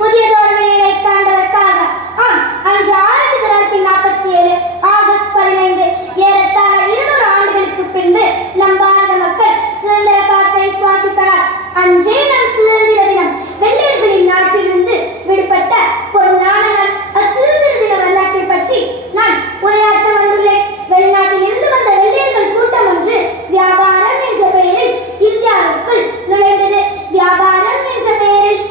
புதியதோர் வினையை காண்பதற்காக. ஆம், அன்று 1947 ஆகஸ்ட் 15 ஏறத்தாழ 200 ஆண்டுகளுக்கு பின்பு நம் பாரத மக்கள் சுதந்திர காற்றை சுவாசித்தனர். அன்றே நம் சுதந்திர தினம். வெள்ளையர்களின் நாட்டிலிருந்து விடுபட்ட பொன்னான நாள். அச்சுதந்திர தின வரலாற்றை பற்றி நான் உரையாற்ற வந்துள்ளேன். வெளிநாட்டில் இருந்து வந்த வெள்ளையர்கள் கூட்டம் ஒன்று வியாபாரம் என்ற பெயரில் இந்தியாவுக்குள் நுழைந்தது. வியாபாரம் என்ற பெயரில்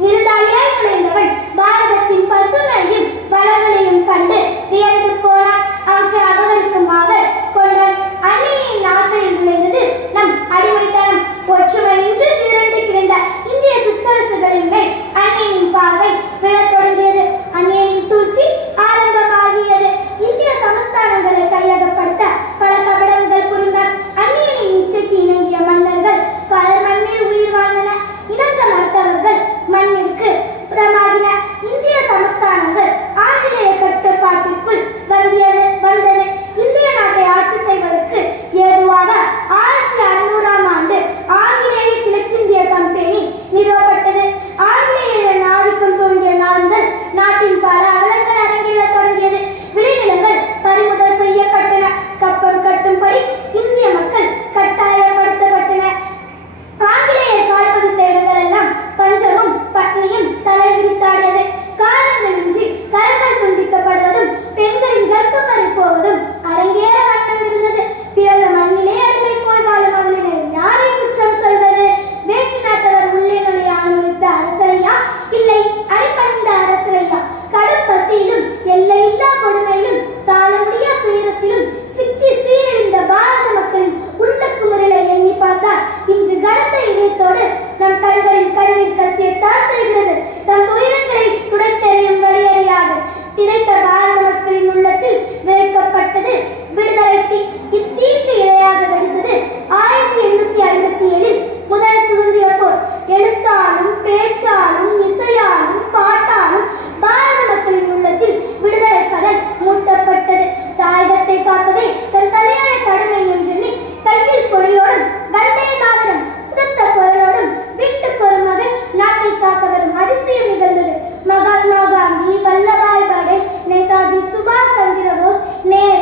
விருந்தாளியாய் நுழைந்தவன் பாரதத்தின் பசுமையும் வளங்களையும் கண்டு வியந்து போனான். அவற்றை அபகரிக்குமாக கொண்டான். அன்னையின் ஆசையில் நுழைந்தது நம் அடிமைத்தனம். ஒற்றுமையின்றி சிதறண்டு கிடந்த இந்திய சிற்றரசுகளின் மேல் அன்னையின் பார்வை விழத் தொடங்கியது. அன்னையின் சூழ்ச்சி ஆரம்பமாகியது. இந்திய சமஸ்தானங்களை கையகப்படுத்த பல கபடங்கள் புரிந்தார். அன்னையின் இச்சைக்கு இணங்கிய மன்னர்கள் பலர் மண்ணில் உயிர் வாழ்ந்தனர். இணங்க மறுத்தவர்கள் மண்ணிற்கு புறமாகின. இந்திய சமஸ்தானங்கள் ஆங்கிலேய கட்டுப்பாட்டிற்குள் வந்தது. இந்திய நாட்டை ஆட்சி செய்வதற்கு ஏதுவாக 1600ஆம் ஆண்டு ஆங்கிலேய கிழக்கிந்திய கம்பெனி நிறுவப்பட்டது. ஆங்கிலேயரின் ஆதிக்கம் தோன்றிய நாள் முதல் நாட்டின் பல அவலங்கள் அரங்கேறத் தொடங்கியது. விளைநிலங்கள் பறிமுதல் செய்யப்பட்டன. கப்பம் கட்டும்படி இந்திய மக்கள் கட்டாயப்படுத்தப்பட்டனர். ஆங்கிலேயர் கால்பதித்த இடங்கள் எல்லாம் பஞ்சமும் பட்னியும் தலைவிரித்தாடியது. காரணங்களின்றி கரங்கள் துண்டிக்கப்படுவதும் பெண்களின் கர்ப்பப்பறி போவதும் அரங்கேற வண்ணம் இருந்தது. பிறந்த மண்ணிலே அடிமை போல் வாழும் அவளினை யாரை குற்றம் சொல்வது? வேற்று நாட்டவர் உள்ளே நுழைய அனுமதித்த அரசரையா, இல்லை அடிப்பணிந்த அரசரையா? கடும் பசியிலும் எல்லையில்லா கொடுமையிலும் தாழ முடியா துயரத்திலும் சிக்கி சீரழிந்த பாரத மக்களின் உள்ள குமுறலை எண்ணி பார்த்தால் இன்று கனத்த இதயத்தோடு நம் கண்களில் கண்ணீர் கசியத்தான் செய்கிறது. தம் துயரங்களை துடைத்தெறியும் வழியறியாது திளைத்த பாரத மக்களின் உள்ளத்தில் விதைக்கப்பட்டது விடுதலை தீ. இத்தீக்கு இரையாக வெடித்தது 1857 முதல் சுதந்திர போர். எழுத்தாலும் பேச்சாலும் இசையாலும் பாட்டாலும் பாரத மக்களின் உள்ளத்தில் விடுதலை கடல் மூட்டப்பட்டது. தாயகத்தை காப்பதை தன் தலையாய கடமை என்றெண்ணி கையில் கொடியோடும் வந்தே மாதரம் உரத்த குரலோடும் வீட்டுக்கு ஒரு மகன் நாட்டை காக்க வரும் அதிசயம் நிகழ்ந்தது. மகாத்மா காந்தி, வல்லபாய் படேல், நேதாஜி சுபாஷ் சந்திர போஸ், நேரு,